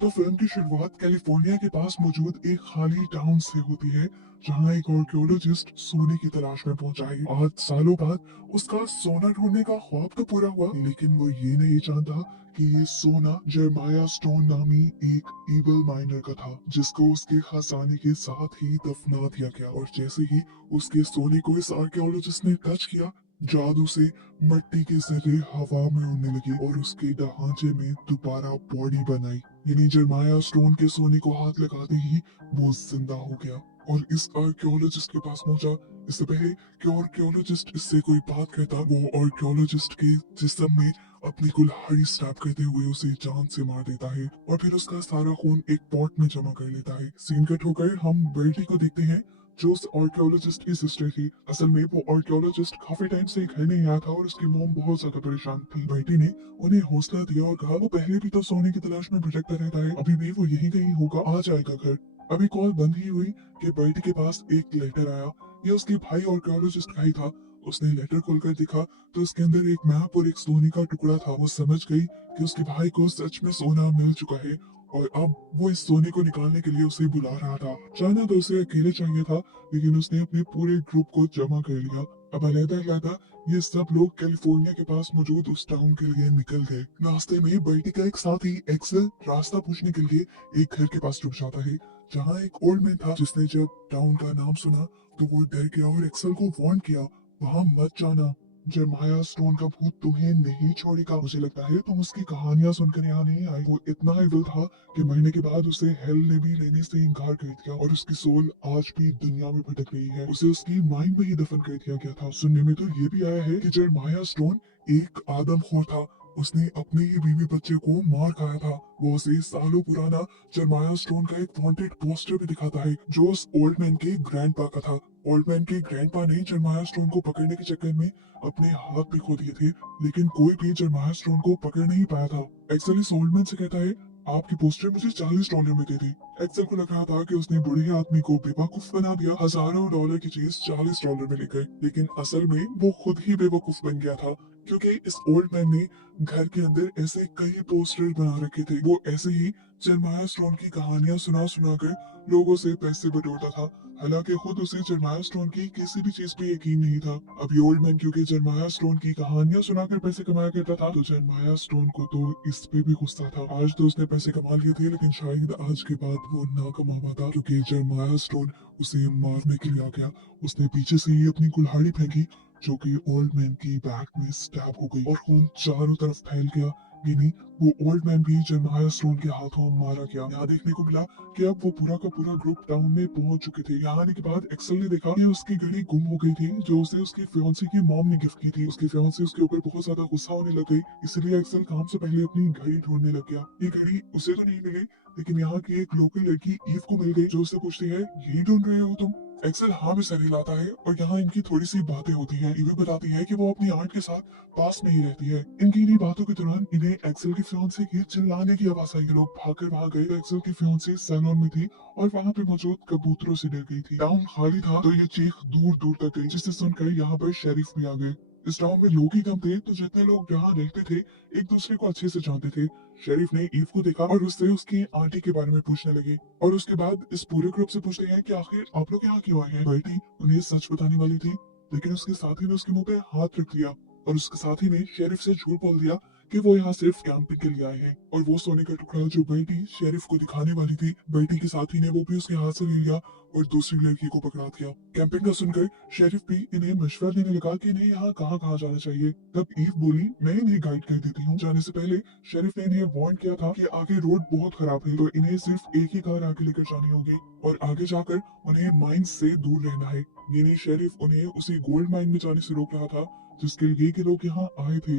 तो फिल्म की शुरुआत कैलिफोर्निया के पास मौजूद एक खाली टाउन से होती है, जहां एक आर्कियोलॉजिस्ट सोने की तलाश में पहुंचा है। 8 सालों बाद उसका सोना ढूंढने का ख्वाब तो पूरा हुआ, लेकिन वो ये नहीं जानता कि ये सोना जेरमाया स्टोन नामी एक इविल माइनर का था, जिसको उसके खजाने के साथ ही दफना दिया गया। और जैसे ही उसके सोने को इस आर्कियोलॉजिस्ट ने टच किया, जादू से मिट्टी के जर्रे हवा में उड़ने लगे और उसके ढांचे में दोबारा बॉडी बनाई। यानी जरमाया स्टोन के सोने को हाथ लगाते ही वो जिंदा हो गया और इस आर्कियोलॉजिस्ट के पास पहुंचा। इससे पहले कि आर्कियोलॉजिस्ट इससे कोई बात कहता, वो आर्कियोलॉजिस्ट के जिस्म में अपनी कुल्हाड़ी स्टैब करते हुए उसे जान से मार देता है और फिर उसका सारा खून एक पॉट में जमा कर लेता है। सीन कट होकर हम बेल्टी को देखते हैं, जो उस आर्कियोलॉजिस्ट की सिस्टर थी। असल में वो आर्कियोलॉजिस्ट काफी टाइम से घर नहीं आया था और उसकी मॉम बहुत ज्यादा परेशान थी। बेटी ने उन्हें हौसला दिया और कहा वो पहले भी तो सोने की तलाश में भटकता रहता है, अभी भी वो यहीं कहीं होगा, आ जाएगा घर। अभी कॉल बंद ही हुई कि बेटी के पास एक लेटर आया। ये उसके भाई आर्कियोलॉजिस्ट का ही था। उसने लेटर खोलकर देखा तो उसके अंदर एक मैप और एक सोने का टुकड़ा था। वो समझ गई कि उसके भाई को सच में सोना मिल चुका है और अब वो इस सोने को निकालने के लिए उसे बुला रहा था। चाहना तो उसे अकेले चाहिए था, लेकिन उसने अपने पूरे ग्रुप को जमा कर लिया। अब अलग-अलग ये सब लोग कैलिफोर्निया के पास मौजूद उस टाउन के लिए निकल गए। रास्ते में बर्टी का एक साथी एक्सेल रास्ता पूछने के लिए एक घर के पास रुक जाता है, जहाँ एक ओल्ड मैन था। जिसने जब टाउन का नाम सुना तो वो डर गया और एक्सेल को वार्न किया, वहां मत जाना, जरमाया स्टोन का भूत तुम्हें नहीं छोड़ेगा। मुझे लगता है तुम उसकी कहानियां सुनकर यहाँ नहीं आई। वो इतना इविल था कि मरने के बाद उसे हेल ने भी लेने से इनकार कर दिया और उसकी सोल आज भी दुनिया में भटक रही है। उसे उसकी माइंड में ही दफन कर दिया गया था। सुनने में तो ये भी आया है कि जरमाया स्टोन एक आदमखोर था। उसने अपने ही बीवी बच्चे को मार खाया था। वो उसे सालों पुराना जरमाया स्टोन का एक वांटेड पोस्टर भी दिखाता है, जो उस ओल्ड मैन के ग्रैंडपा का था। ओल्ड मैन के ग्रैंडपा ने जरमाया स्टोन को पकड़ने के चक्कर में अपने हाथ भी खो दिए थे, लेकिन कोई भी जरमाया स्टोन को पकड़ नहीं पाया था। एक्सेल इस ओल्ड मैन से कहता है, आपकी पोस्टर मुझे $40 में दे दी। एक्सेल को लग रहा था कि उसने बूढ़े आदमी को बेवकूफ बना दिया। हजारों डॉलर की चीज $40 में लेकर, लेकिन असल में वो खुद ही बेवकूफ बन गया था, क्योंकि इस ओल्ड मैन ने घर के अंदर ऐसे कई पोस्टर बना रखे थे। वो ऐसे ही जरमाया स्टोन की कहानियां सुना सुना कर लोगों से पैसे बटोरता था। हालांकि खुद उसे जरमाया स्टोन की किसी भी चीज पे यकीन नहीं था। अब ये ओल्ड मैन क्योंकि जरमाया स्टोन की कहानियां सुनाकर पैसे कमाया करता था, तो जरमाया स्टोन को तो इस पे भी गुस्सा था। आज तो उसने पैसे कमा लिए थे, लेकिन शायद आज के बाद वो ना कमा पाता, क्योंकि जरमाया स्टोन उसे मारने के लिए आ गया। उसने पीछे से ही अपनी कुल्हाड़ी फेंकी, जो कि ओल्ड मैन की बैक में स्टैब हो गई और खून चारों तरफ फैल गया। यानी वो ओल्ड मैन भी जरमाया स्टोन के हाथों मारा गया। यहाँ देखने को मिला कि अब वो पूरा का पूरा ग्रुप टाउन में पहुंच चुके थे। यहाँ आने के बाद एक्सेल ने देखा कि उसकी घड़ी गुम हो गई थी, जो उसे उसकी फियांसी की मॉम ने गिफ्ट की थी। उसकी फियांसी उसके ऊपर बहुत ज्यादा गुस्सा होने लग गई, इसलिए एक्सेल काम से पहले अपनी घड़ी ढूंढने लग गया। ये घड़ी उसे तो नहीं मिली, लेकिन यहाँ की एक लोकल लड़की ईव को मिल गई, जो उससे पूछती है, यही ढूंढ रहे हो तुम? एक्सेल हाँ में सर हिलाता है और यहाँ इनकी थोड़ी सी बातें होती हैं। ईवी बताती है कि वो अपनी आंट के साथ पास में ही रहती है। इनकी इन्हीं बातों के दौरान इन्हें एक्सेल की फियांसे की चिल्लाने की आवाज आई। लोग भागकर वहां गए तो एक्सेल की फियांसे सैलून में थी और वहां पे मौजूद कबूतरों से डर गई थी। टाउन खाली था तो ये चीख दूर दूर तक गई, जिसे सुनकर यहाँ पर शेरिफ भी आ गए। इस टाउन में लोग ही कम थे, तो जितने लोग यहाँ रहते थे एक दूसरे को अच्छे से जानते थे। शेरिफ ने ईव को देखा और उससे उसकी आंटी के बारे में पूछने लगे, और उसके बाद इस पूरे ग्रुप से पूछते हैं कि आखिर आप लोग यहाँ क्यों आए हैं। बेटी उन्हें सच बताने वाली थी, लेकिन उसके साथी ने उसके मुंह पे हाथ रख दिया और उसके साथी ने शेरिफ से झूठ बोल दिया कि वो यहाँ सिर्फ कैंपिंग के लिए आए हैं। और वो सोने का टुकड़ा जो बेटी शेरिफ को दिखाने वाली थी, बेटी के साथी ने वो भी उसके हाथ से ले लिया और दूसरी लड़की को पकड़ा दिया। कैंपिंग का सुनकर शेरिफ भी इन्हें मशवरा देने लगा कि इन्हें यहाँ कहाँ कहाँ जाना चाहिए। तब ईव बोली, मैं इन्हें गाइड कर देती हूँ। जाने से पहले शेरिफ ने इन्हें वार्न किया था कि आगे रोड बहुत खराब है, तो इन्हें सिर्फ एक ही कार आगे लेकर जानी होगी और आगे जाकर उन्हें माइन से दूर रहना है। यानी शेरिफ उन्हें उसी गोल्ड माइन में जाने से रोक रहा था जिसके लिए ये लोग यहाँ आए थे।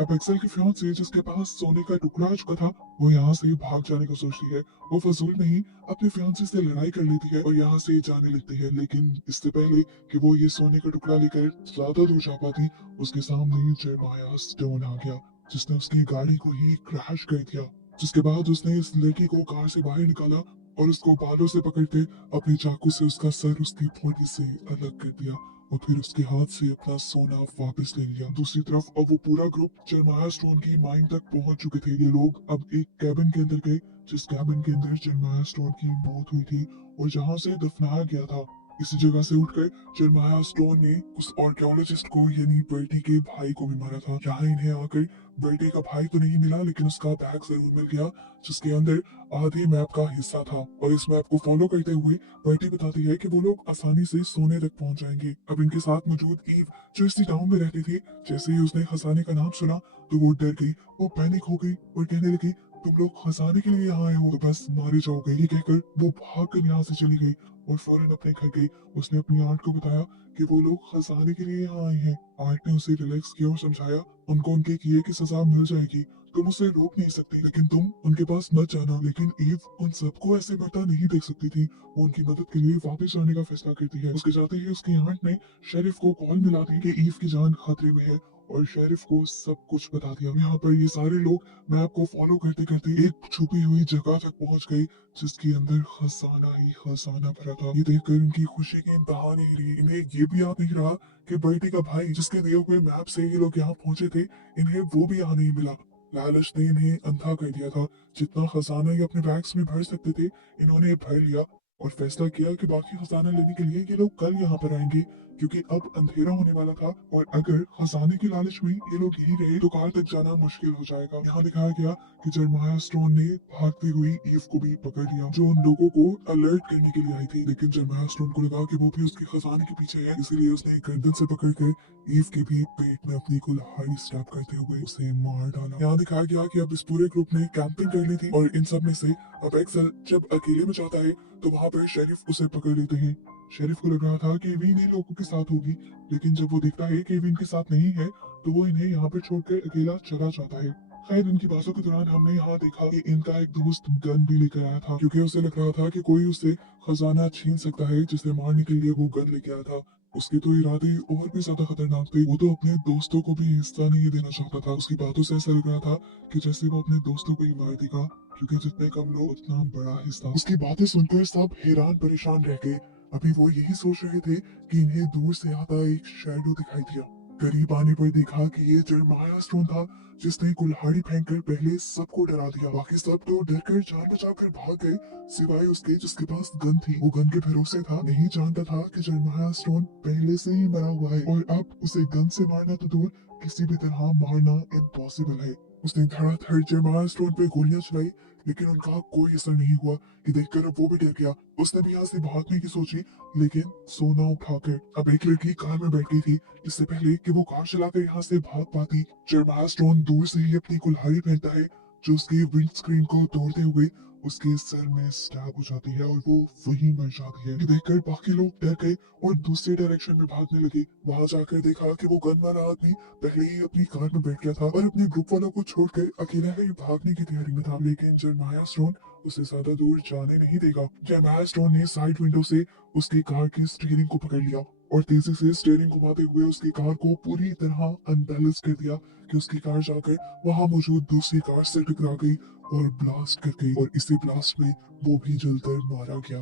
अब एक्सेल की फियांसे जिसके पास सोने का टुकड़ा आ चुका था, वो यहाँ से भाग जाने को सोचती है। वो फजूल में ही अपने फियांसे से लड़ाई कर लेती है और यहाँ से जाने लगती है, लेकिन इससे पहले कि वो ये सोने का टुकड़ा लेकर ज्यादा दूर जा पाती, उसके सामने जेरमाया स्टोन आ गया, जिसने उसकी गाड़ी को ही क्रैश कर दिया। जिसके बाद उसने इस लड़की को कार से बाहर निकाला और उसको बालों से पकड़ते अपने चाकू से उसका सर उसकी बॉडी से अलग कर दिया और फिर उसके हाथ से अपना सोना वापस ले लिया। दूसरी तरफ अब वो पूरा ग्रुप जरमाया स्टोन की माइन तक पहुंच चुके थे। ये लोग अब एक कैबिन के अंदर गए, जिस कैबिन के अंदर जरमाया स्टोन की मौत हुई थी और जहां से दफनाया गया था। इसी जगह से उठकर जरमाया स्टोन ने उस आर्कियोलॉजिस्ट को यानी बर्टी के भाई को भी मारा था। यहाँ इन्हें आकर बर्टी का भाई तो नहीं मिला, लेकिन उसका बैग जरूर मिल गया, जिसके अंदर आधे मैप का हिस्सा था। और इस मैप को फॉलो करते हुए बर्टी बताती है कि वो लोग आसानी से सोने तक पहुंच जाएंगे। अब इनके साथ मौजूद ईव, जो इसी टाउन में रहती थी, जैसे ही उसने खजाने का नाम सुना तो वो डर गई, वो पैनिक हो गई और कहने लगी, तुम लोग खजाने के लिए यहाँ आए हो तो बस मारे जाओगे। ये कहकर वो भागकर यहाँ से चली गई और फौरन अपने घर गई। उसने अपनी आंट को बताया कि वो लोग खजाने के लिए यहाँ आए हैं। आंट ने उसे रिलैक्स किया और समझाया उनको उनके किए की सजा मिल जाएगी, तुम उसे रोक नहीं सकती, लेकिन तुम उनके पास मत जाना। लेकिन ईव उन सबको ऐसे मरता नहीं देख सकती थी। वो उनकी मदद के लिए वापस जाने का फैसला करती है। उसके जाते ही उसकी आंट ने शेरिफ को कॉल मिला दी कि ईव की जान खतरे में है और शेरिफ को सब कुछ बता दिया। यहाँ पर ये सारे लोग मैप को फॉलो करते करते एक छुपी हुई जगह तक पहुंच गए, जिसके अंदर खजाना ही खजाना भरा था। ये देखकर इनकी खुशी की इंतहा नहीं रही। इन्हें ये भी याद नहीं रहा कि बर्टी का भाई, जिसके दिए हुए मैप से ये लोग यहाँ पहुंचे थे, इन्हें वो भी यहाँ नहीं मिला। लालच ने इन्हें अंधा कर दिया था। जितना खजाना ये अपने बैग्स में भर सकते थे, इन्होंने भर लिया और फैसला किया कि बाकी खजाना लेने के लिए ये लोग कल यहाँ पर आएंगे, क्योंकि अब अंधेरा होने वाला था और अगर खजाने की लालच में ये लोग यहीं रहे तो कार तक जाना मुश्किल हो जाएगा। यहाँ दिखाया गया कि जरमाया स्टोन ने भागती हुई ईव को भी पकड़ लिया, जो उन लोगों को अलर्ट करने के लिए आई थी। लेकिन जरमाया स्टोन को लगा कि वो भी उसके खजाने के पीछे है, इसीलिए उसने गर्दन से पकड़कर ईव के भी पेट में अपनी कुल्हाड़ी स्टैब करते हुए उसे मार डाला। यहाँ दिखाया गया कि अब इस पूरे ग्रुप ने कैंपिंग कर ली थी और इन सब में से अब एक्सेल जब अकेले में जाता है तो वहाँ पर शेरिफ उसे पकड़ लेते हैं। शेरिफ को लग रहा था कि एविन इन लोगों के साथ होगी, लेकिन जब वो देखता है कि एविन के साथ नहीं है तो वो इन्हें यहाँ पर छोड़कर अकेला चला जाता है। खैर, इनकी बातों के दौरान हमने यहाँ देखा कि इनका एक दोस्त गन भी लेकर आया था, क्योंकि उसे लग रहा था कि कोई उससे खजाना छीन सकता है, जिसे मारने के लिए वो गन लेके आया था। उसके तो इरादे और भी ज्यादा खतरनाक थे। वो तो अपने दोस्तों को भी हिस्सा नहीं देना चाहता था। उसकी बातों से ऐसा लग रहा था कि जैसे वो अपने दोस्तों को ही मार देगा, क्योंकि जितने कम लोग उतना बड़ा हिस्सा। उसकी बातें सुनकर सब हैरान परेशान रह गए। अभी वो यही सोच रहे थे कि इन्हें दूर से आता एक शैडो दिखाई दिया। करीब आने पर देखा कि ये जरमाया स्टोन था, जिसने कुल्हाड़ी फेंककर पहले सबको डरा दिया। बाकी सब तो डरकर जान बचाकर भाग गए, सिवाय उसके जिसके पास गन थी। वो गन के भरोसे था, नहीं जानता था कि जरमाया स्टोन पहले से ही मरा हुआ है और अब उसे गन से मारना तो दूर, किसी भी तरह मारना इम्पॉसिबल है। उसने धड़ाधड़ जरमाया स्टोन पे गोलियां चलाई, लेकिन उनका कोई असर नहीं हुआ। ये देखकर अब वो भी डर गया। उसने भी यहाँ से भागने की सोची, लेकिन सोना उठाकर अब एक लड़की कार में बैठ गई थी। इससे पहले कि वो कार चलाकर यहाँ से भाग पाती, जरमाया स्टोन दूर से ही अपनी कुल्हाड़ी फेंकता है, जो उसके विंड स्क्रीन को तोड़ते हुए उसके सर में स्टैब हो जाती है और वो वहीं मर जाती है। ये देखकर बाकी लोग डर गए और दूसरे डायरेक्शन में भागने लगे। वहां जाकर देखा कि वो गन वाला आदमी पहले ही अपनी कार में बैठ गया था और अपने ग्रुप वालों को छोड़कर अकेला ही भागने की तैयारी में था। लेकिन जरमाया स्टोन उसे ज्यादा दूर जाने नहीं देगा। जरमाया स्टोन ने साइड विंडो से उसकी कार की स्टीयरिंग को पकड़ लिया और तेजी से स्टीयरिंग घुमाते हुए उसकी कार को पूरी तरह अनबैलेंस कर दिया कि उसकी कार जाकर वहां मौजूद दूसरी कार से टकरा गई और ब्लास्ट कर गई और इसी ब्लास्ट में वो भी जलकर मारा गया।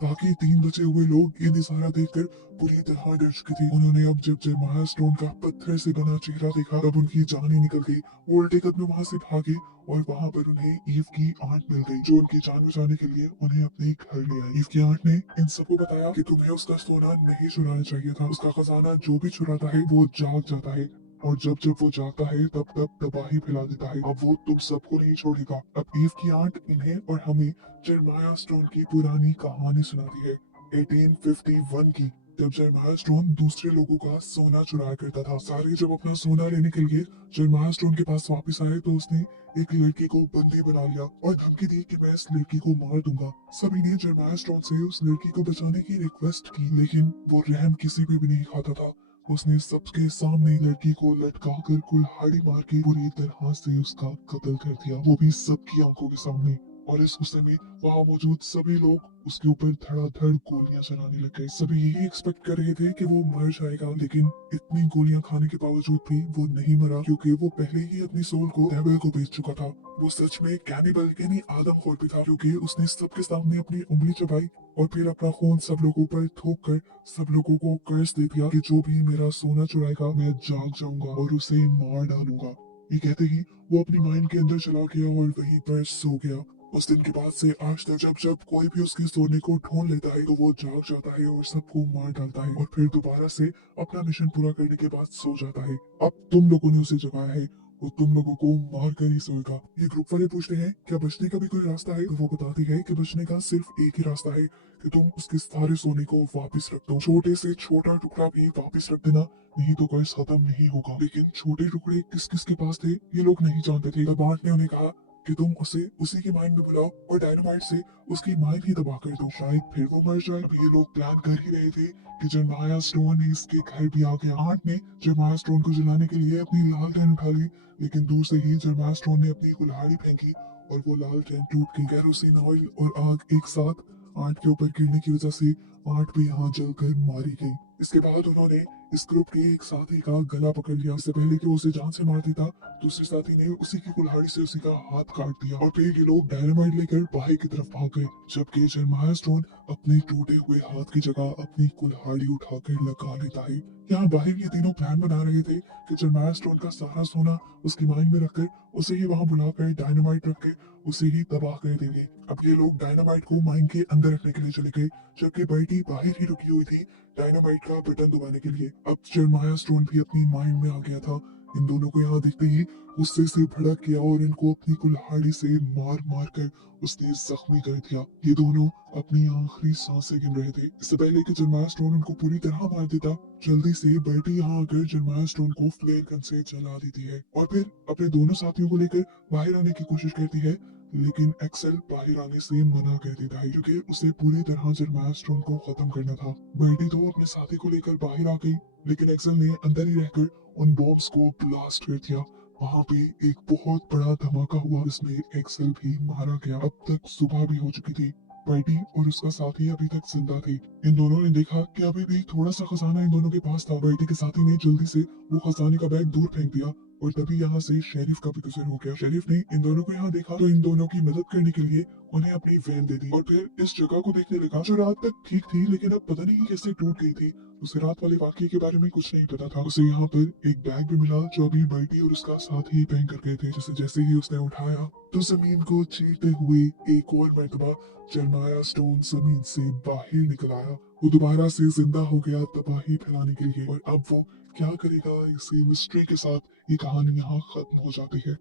बाकी 3 बचे हुए लोग ये नजारा देखकर पूरी तरह डर चुके थे। उन्होंने अब जब जरमाया स्टोन का पत्थर से बना चेहरा देखा, तब उनकी जान ही निकल गई। वो उल्टे कदम वहां से भागे और वहां पर उन्हें ईव की आंट मिल गई, जो उनकी जान बचाने के लिए उन्हें अपने घर ले आई। ईव की आंट ने इन सबको बताया कि तुम्हें उसका सोना नहीं चुराना चाहिए था। उसका खजाना जो भी चुराता है वो जाग जाता है, और जब जब वो जागता है तब तब तबाही फैला देता है। अब वो तुम सबको नहीं छोड़ेगा। अब ईव की आंट इन्हें और हमें जरमाया स्टोन की पुरानी कहानी सुनाती है, 1851 की, जब जरमाया स्टोन दूसरे लोगों का सोना चुराया करता था। सारे जब अपना सोना लेने के लिए जरमाया स्टोन के पास वापस आए तो उसने एक लड़की को बंदी बना लिया और धमकी दी कि मैं इस लड़की को मार दूंगा। सभी ने जरमाया स्टोन से उस लड़की को बचाने की रिक्वेस्ट की, लेकिन वो रहम किसी पे भी नहीं खाता था। उसने सबके सामने लड़की को लटकाकर कुल्हाड़ी मार के बुरी तरह से उसका कत्ल कर दिया, वो भी सबकी आंखों के सामने। और इस गुस्से में वहाँ मौजूद सभी लोग उसके ऊपर धड़ाधड़ गोलियां चलाने लग गए। सभी यही एक्सपेक्ट कर रहे थे कि वो मर जाएगा, लेकिन इतनी गोलियां खाने के बावजूद भी वो नहीं मरा, क्योंकि वो पहले ही अपनी सोल को डेविल को बेच चुका था। वो सच में कैनिबल यानी आदमखोर भी था, क्योंकि उसने सबके सामने अपनी उंगली चबाई और फिर अपना खून सब लोगों पर थूक कर सब लोगों को कर्ज दे दिया कि जो भी मेरा सोना चुराएगा मैं जाग जाऊंगा और उसे मार डालूंगा। ये कहते ही वो अपनी माइंड के अंदर चला गया और वहीं पर सो गया। उस दिन के बाद से आज तक जब जब कोई भी उसके सोने को ढूंढ लेता है तो वो जाग जाता है और सबको मार डालता है और फिर दोबारा से अपना मिशन पूरा करने के बाद सो जाता है। अब तुम लोगों ने उसे जगाया है और तुम लोगों को मार कर ही सोएगा। ये ग्रुप वाले पूछते हैं क्या बचने का भी कोई रास्ता है, तो वो बताती है कि बचने का सिर्फ एक ही रास्ता है कि तुम उसके सारे सोने को वापस रख दो, छोटे से छोटा टुकड़ा भी वापस रख देना, नहीं तो कर्ज खत्म नहीं होगा। लेकिन छोटे टुकड़े किस किस के पास थे ये लोग नहीं जानते थे। तब आंट ने उन्हें कहा कि तुम उसे उसी की माइंड में बुलाओ और डायनामाइट से उसकी माइंड ही तबाह कर दो, शायद फिर वो मर जाए। अब ये लोग प्लान कर ही रहे थे कि जर्माया स्टोन इसके घर भी आ गया। आंट ने जर्माया स्टोन को जलाने के लिए अपनी लालटेन उठा ली, लेकिन दूर से ही जर्माया स्टोन ने अपनी कुल्हाड़ी फेंकी और वो लालटेन टूट गई। कैरोसिन ऑयल और आग एक साथ आंट के ऊपर गिरने की वजह से आंट भी यहाँ जलकर मारी गई। इसके बाद उन्होंने इस ग्रुप के एक साथी का गला पकड़ लिया। इससे पहले कि वो उसे जान से मार देता, दूसरे साथी ने उसी की कुल्हाड़ी से उसी का हाथ काट दिया और फिर ये लोग डायनामाइट लेकर बाहर की तरफ भाग गए, जबकि जर्माया स्टोन अपने टूटे हुए हाथ की जगह अपनी कुल्हाड़ी उठाकर लगा लेता है। यहाँ बाहर ये तीनों प्लान बना रहे थे कि जर्माया स्टोन का सारा सोना उसकी माइंड में रखकर उसे ही वहां बुलाकर डायनामाइट रख के उसे ही तबाह कर देंगे। अब ये लोग डायनामाइट को माइंड के अंदर रखने के लिए चले गए, जबकि बर्टी बाहर ही रुकी हुई थी डायनामाइट का बटन दबाने के लिए। अब जर्माया स्टोन भी अपनी माइंड में आ गया था। इन दोनों को यहाँ देखते ही गुस्से से भड़क गया और इनको अपनी कुल्हाड़ी से मार मार कर उसने जख्मी कर दिया। ये दोनों अपनी आखिरी सांसें गिन रहे थे। इससे पहले कि जर्माया स्टोन उनको पूरी तरह मार देता, जल्दी से बर्टी यहाँ आकर जर्माया स्टोन को फ्लेयर गन से जला देती है और फिर अपने दोनों साथियों को लेकर बाहर आने की कोशिश करती है, लेकिन एक्सेल बाहर आने से मना कर देता है क्योंकि उसे पूरी तरह जर्माया स्टोन को खत्म करना था। बर्टी तो अपने साथी को लेकर बाहर आ गई, लेकिन एक्सेल ने अंदर ही रहकर उन बॉम्ब्स को ब्लास्ट कर दिया। वहाँ पे एक बहुत बड़ा धमाका हुआ जिसमें एक्सेल भी मारा गया। अब तक सुबह भी हो चुकी थी। बर्टी और उसका साथी अभी तक जिंदा थे। इन दोनों ने देखा कि अभी भी थोड़ा सा खजाना इन दोनों के पास था। बर्टी के साथी ने जल्दी से वो खजाने का बैग दूर फेंक दिया और तभी यहाँ से शेरिफ का भी गुजर हो गया। शेरिफ ने इन दोनों को यहाँ देखा तो इन दोनों की मदद करने के लिए उन्हें अपनी वैन दे दी और फिर इस जगह को देखने लगा जो रात तक ठीक थी, लेकिन अब पता नहीं कैसे टूट गई थी। उसे रात वाले वाकये के बारे में कुछ नहीं पता था। उसे यहाँ पर एक बैग भी मिला जो अभी बर्टी और उसका साथी पहन कर गए थे, जिसे जैसे ही उसने उठाया तो जमीन को चीरते हुए एक और मर्तबा जर्माया स्टोन जमीन से बाहर निकल आया। वो दोबारा से जिंदा हो गया तबाही फैलाने के लिए, और अब वो क्या करेगा इसी मिस्ट्री के साथ ये कहानी यहाँ खत्म हो जाती है।